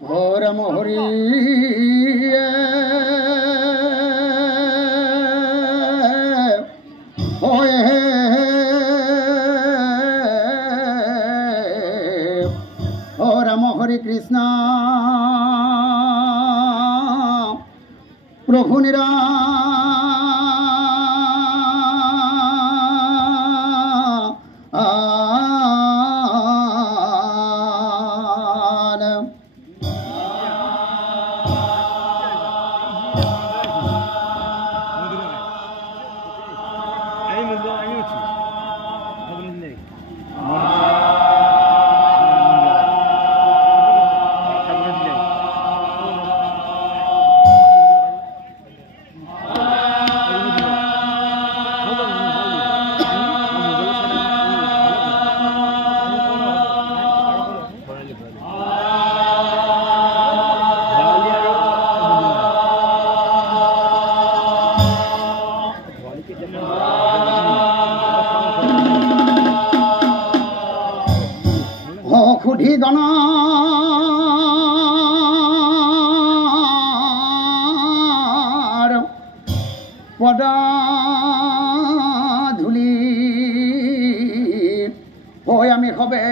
ও রাম হরি ও রাম হরে কৃষ্ণ প্রভু নিরা খুঁটি গণ পদা ধুলি হয় আমি হবে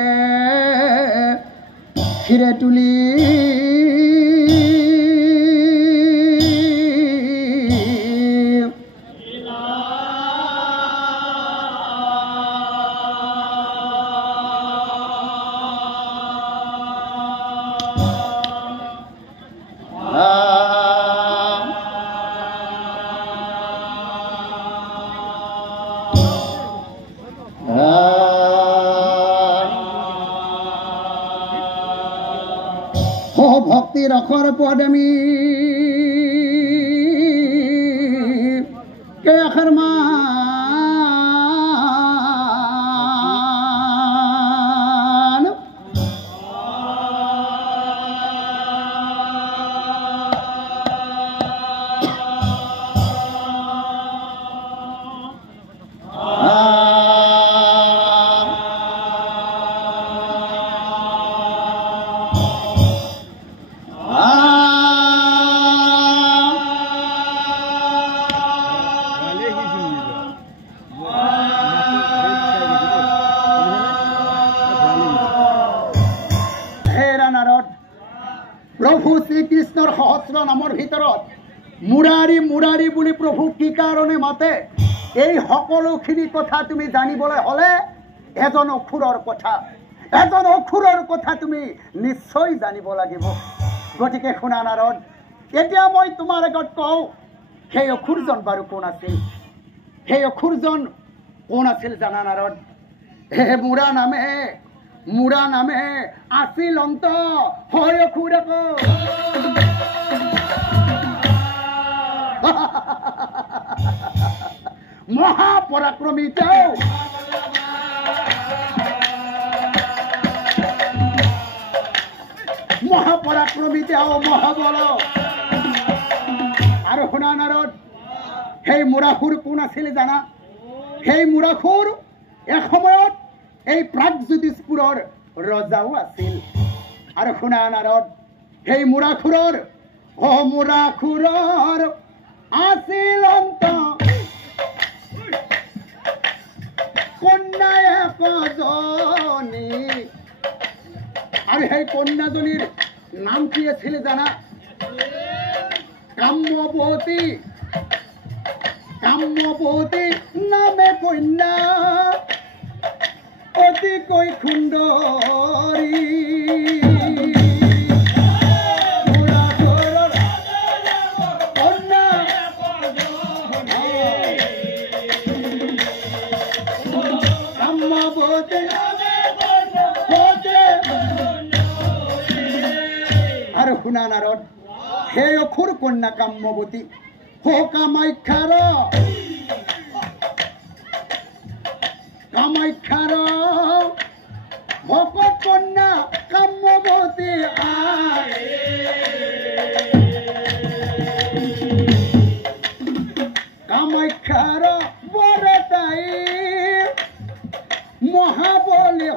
ফিরে তুলি ভক্তি রখর পদমি কে আখর মা প্রভু শ্রীকৃষ্ণর সহস্র নামৰ ভিতৰত মুৰাৰী মুৰাৰী বুলি প্ৰভু কি কাৰণে মাতে এই সকলোখিনি কথা তুমি জানিবলৈ হলে এজন অক্ষৰৰ কথা তুমি নিশ্চয় জানিব লাগিব গতিকে শুনা নাৰদ এতিয়া মই তোমাৰ আগত কওঁ সেই অক্ষৰজন বাৰু কোন আছিল সেই অক্ষৰজন কোন আছিল জানা নাৰদ হে মুৰা নামে আছিল অন্ত হয় অক্ষৰ মহাপৰাক্ৰমী তেওঁ মহাবল আৰু শুনা নাৰদ সেই মুৰাসুৰ কোন আছিল জানা সেই মুৰাসুৰ এসময়ত এই প্ৰাগজ্যোতিষপুৰৰ ৰজাও আছিল আৰু শুনা নাৰদ সেই মুৰাসুৰৰ আছিল অন্ত কন্যা একজনী আৰু সেই কন্যাজনীৰ নাম কি আছিল জানা কাম্যৱতী নামে কন্যা অতিকৈ সুন্দৰী আৰু শুনা নাৰদ সেই অক্ষৰ কন্যা কাম্যৱতী কামাখ্যাৰ ভকত কন্যা কাম্যৱতী কামাখ্যাৰ বৰতাই মহাবলী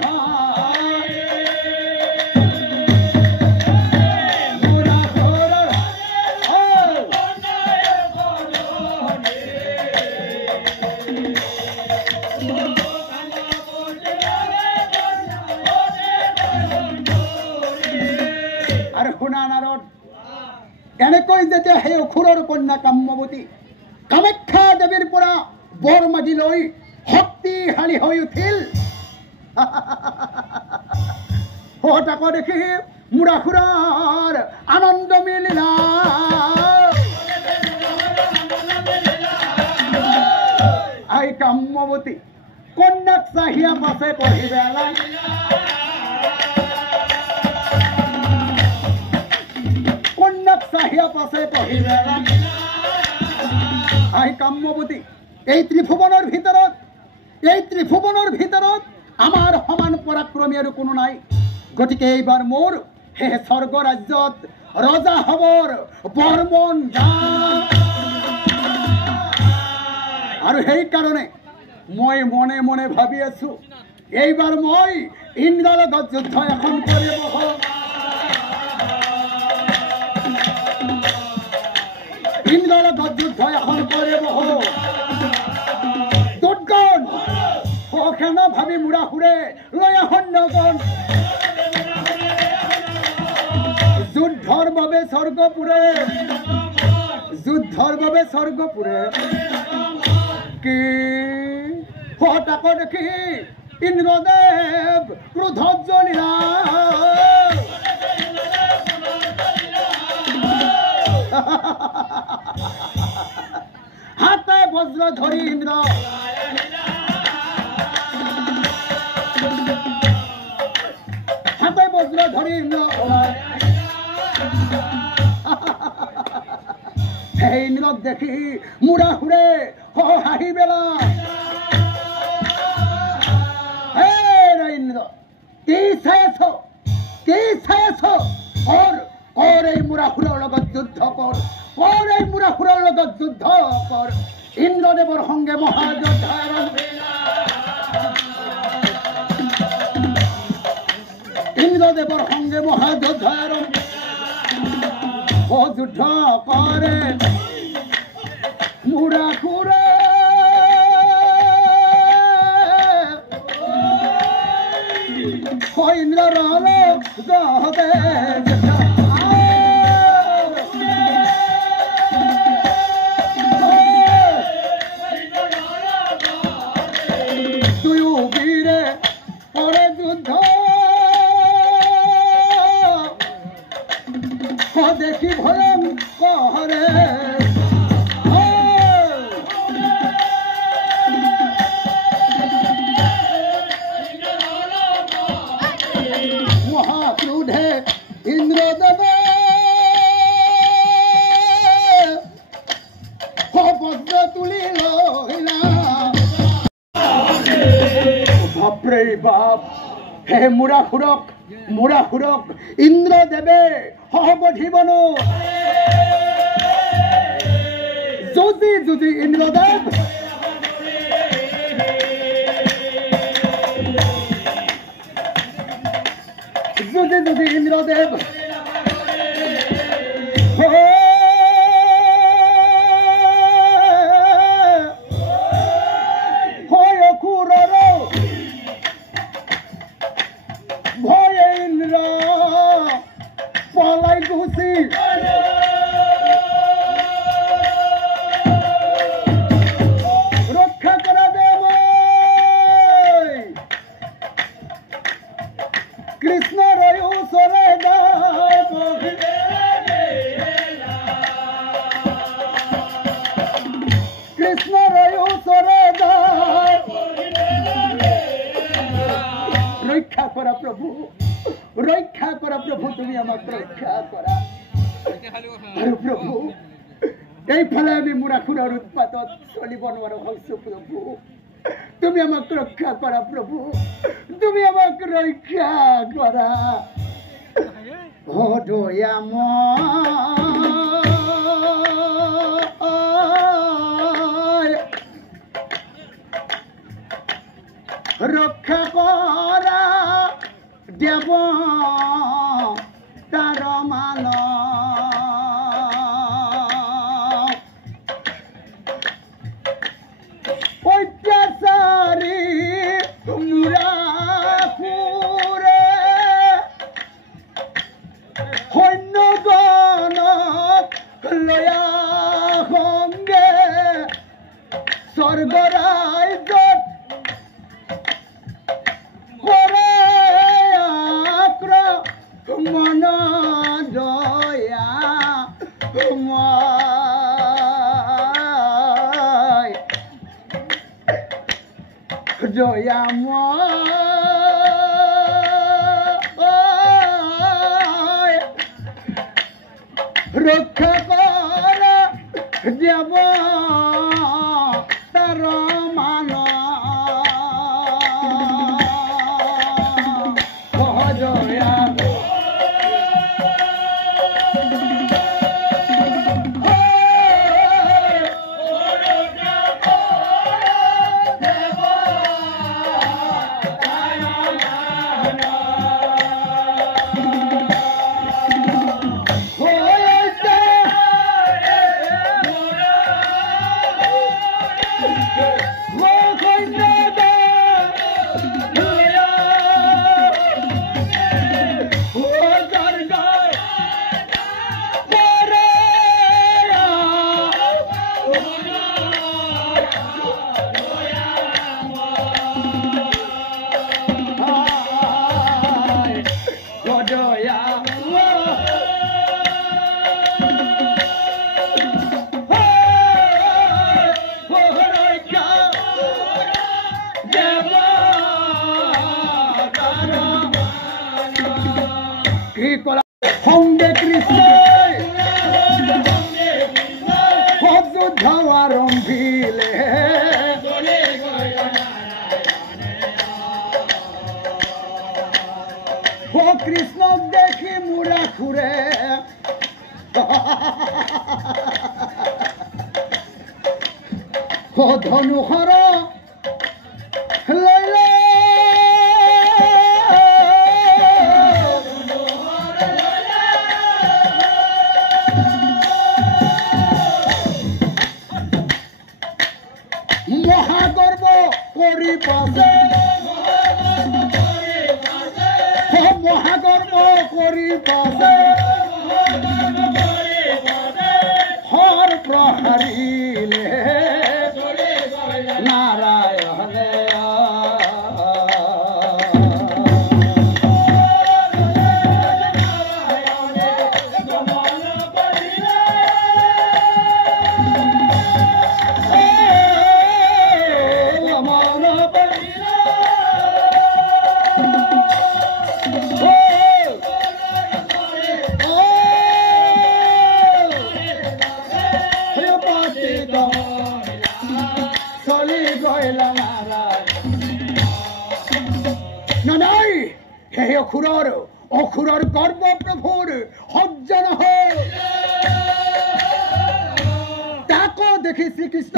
আৰু শুনা নাৰদ এনেকৈ যেতিয়া সেই অসুৰৰ কন্যা কাম্যৱতী কামাখ্যা দেৱীৰ পৰা বৰ মাগি লৈ শক্তিশালী হৈ উঠিল তাকো দেখি মুৰাসুৰৰ আনন্দ মিলিলা আই কাম্যৱতী কন্যাক চাহিয়া পাছে পঢ়িবেলা কন্যাক চাহিয়া পাছে পঢ়িবেলা আই কাম্যৱতী এই ত্ৰিভুৱনৰ ভিতৰত আমাৰ সমান পৰাক্ৰমী আৰু কোনো নাই গতিকে এইবাৰ মোৰ সেই স্বৰ্গ ৰাজ্যত ৰজা হবৰ বৰ্মন আৰু সেইকাৰণে মই মনে মনে ভাবি আছো এইবাৰ মই ইন্দ্ৰৰ লগত যুদ্ধ এখন কৰিব ইন্দ্ৰৰ লগত যুদ্ধ এখন কৰিব দুৰ্গন সখেনা ভাবি মুৰাসুৰে লৈ এখন নগন যুদ্ধৰ বাবে স্বৰ্গপুৰে কি তাকো দেখি ইন্দ্ৰদেৱ ক্ৰোধত জ্বলিলা হাতে বজ্ৰ ধৰি ইন্দ্ৰ সেই ইন্দ্ৰক দেখি মুৰাসুৰে হাঁহি বেলা ইন্দ্ৰ কি চাই আছ কৰ এই মুৰাসুৰৰ লগত যুদ্ধ কৰ ইন্দ্ৰদেৱৰ সংগে মহাযোদ্ধা যুদ্ধ কৰে মুৰাসুৰে ইন্দ্ৰৰ গহতে দুয়ো বীৰে কৰে যুদ্ধ দেখি ভয়ং কহৰে মহাক্ৰোধে ইন্দ্ৰদেৱে বজ্ৰ তুলি লইলা বাপৰে বাপ হে মুৰাসুৰক ইন্দ্ৰদেৱে সহবধিবন যুঁজি ইন্দ্ৰদেৱ ভয়ে ইন্দ্ৰ পলাই গুচি ৰক্ষা কৰা দেৱ কৃষ্ণৰ ওচৰে ৰক্ষা কৰা প্ৰভু তুমি আমাক ৰক্ষা কৰা আৰু প্ৰভু এইফালে আমি মুৰাসুৰৰ উৎপাতত চলিব নোৱাৰো হৈছো প্ৰভু তুমি আমাক ৰক্ষা কৰা প্ৰভু তুমি আমাক ৰক্ষা কৰা দয়াম ৰক্ষা কৰা দেৱ তাৰ মান অত্যাচাৰী মুৰাসুৰে সৈন্যগণক লয়া সংগে স্বৰ্গৰাজ্যত কৰে আক্ৰমণ দয়া মই জয়া মই ৰক্ষা কৰা দেৱ তাৰ মান জয়া সংগে কৃষ্ণ যুদ্ধ আৰম্ভিলে কৃষ্ণক দেখি মূৰা খুৰে ধনুষৰ লৈ মহাগৰ্ব কৰি পাছে মহাগৰ্ব কৰি পাছে হৰ প্ৰহাৰিলে নাৰায়ণে নাই সেই অসুৰৰ গৰ্ব প্ৰভুৰ সজ্জন হ'ল তাকো দেখি শ্ৰীকৃষ্ণ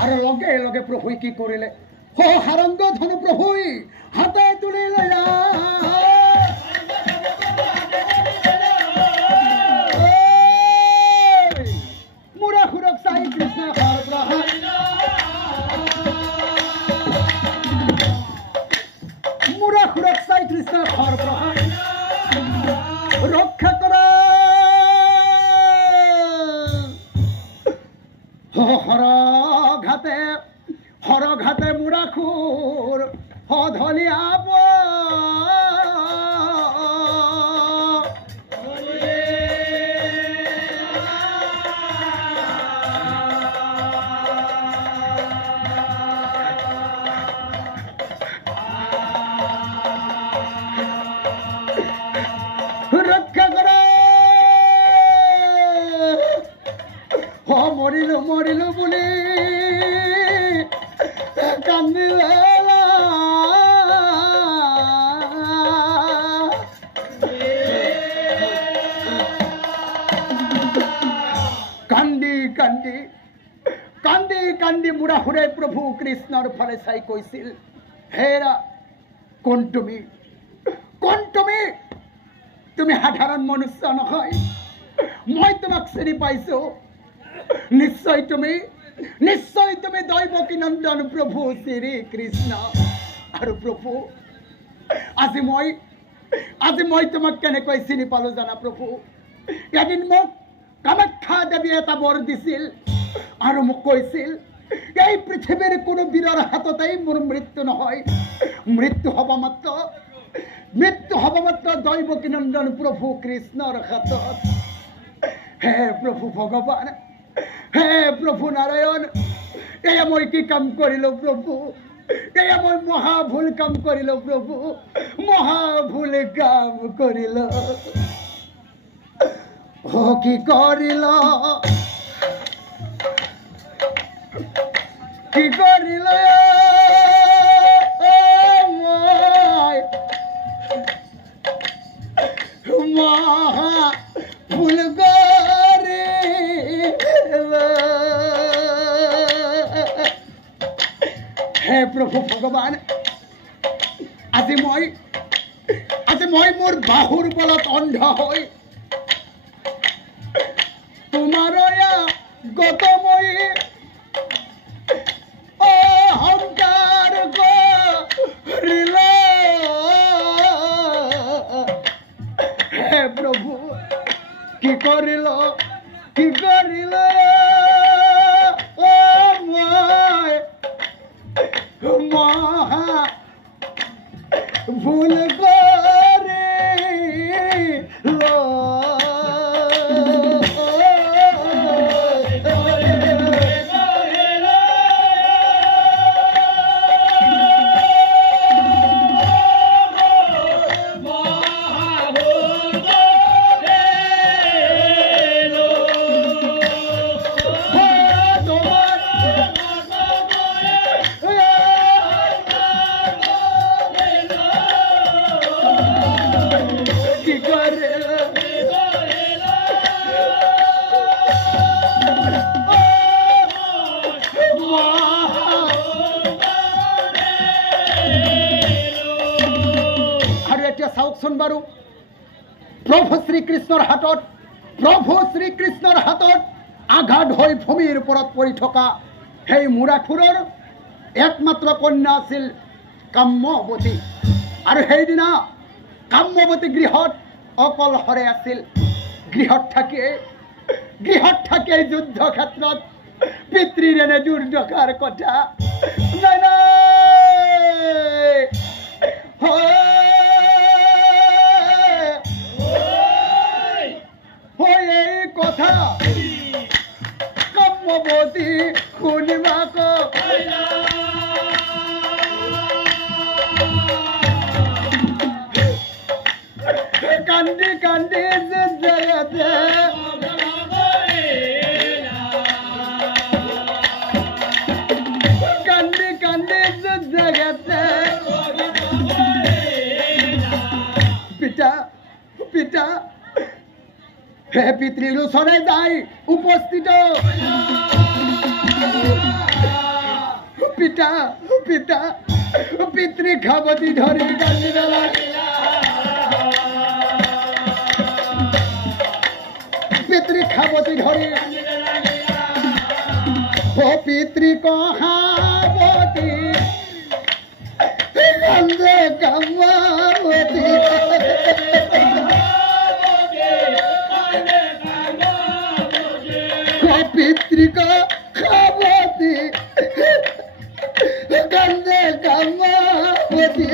আৰু লগে লগে প্ৰভুই কি কৰিলে সাৰংগ ধনু প্ৰভুই হাতে তুলিলে ৰক্ষা কৰা হৰঘাটে মুৰাখুৰ সধলিয়াব ৰক্ষা কৰা মৰিলো বুলি কান্দিলে কান্দি মুৰাহুৰে প্ৰভু কৃষ্ণৰ ফালে চাই কৈছিল হেৰা কোন তুমি তুমি সাধাৰণ মনুষ্য নহয় মই তোমাক চিনি পাইছো নিশ্চয় তুমি নিশ্চয় তুমি দৈবকী নন্দন প্ৰভু শ্ৰী কৃষ্ণ। আৰু প্ৰভু আজি মই তোমাক কেনেকৈ চিনি পালো জানা প্ৰভু? এদিন মোক কামাখ্যা দেৱীয়ে এটা বৰ দিছিল আৰু মোক কৈছিল, এই পৃথিৱীৰ কোনো বীৰৰ হাততেই মোৰ মৃত্যু নহয়, মৃত্যু হ'ব মাত্ৰ দৈবকী নন্দন প্ৰভু কৃষ্ণৰ হাতত। হে প্ৰভু ভগৱান, হে প্ৰভু নাৰায়ণ, এয়া মই কি কাম কৰিলো প্ৰভু? এয়া মই মহাভুল কাম কৰিলো প্ৰভু, মহাভুল কাম কৰিলো। কি কৰিল মহাভুল হে প্ৰভু ভগৱান, আজি মই মোৰ বাহুৰ বলত অন্ধ হৈ তোমাৰ গতময়ী অহংকাৰ কৰিল। হে প্ৰভু কি কৰিল মই মহা ভুল চাওকচোন বাৰু, প্ৰভু শ্ৰীকৃষ্ণৰ হাতত আঘাত হৈ ভূমিৰ ওপৰত পৰি থকা সেই মুৰাখুৰৰ একমাত্ৰ কন্যা আছিল কাম্যৱতী। আৰু সেইদিনা কাম্যৱতী গৃহত অকলশৰে আছিল। গৃহত থাকিয়ে যুদ্ধ ক্ষেত্ৰত পিতৃৰ এনে দুৰ্দশাৰ কথা কথা কাম্যৱতী শুনিবাক কান্দি জগতে কান্দি জগতে পিতা হে পিতৃৰ ওচৰে যায় উপস্থিত পিতা পিতৃ খাবতি ধৰি কান্দিব লাগিল। পিতৃ খাবতি ধৰি পিতৃ কহাবতী কান্দে কামাবতী পিতৃকা খাবতী কান্দে কামাবতী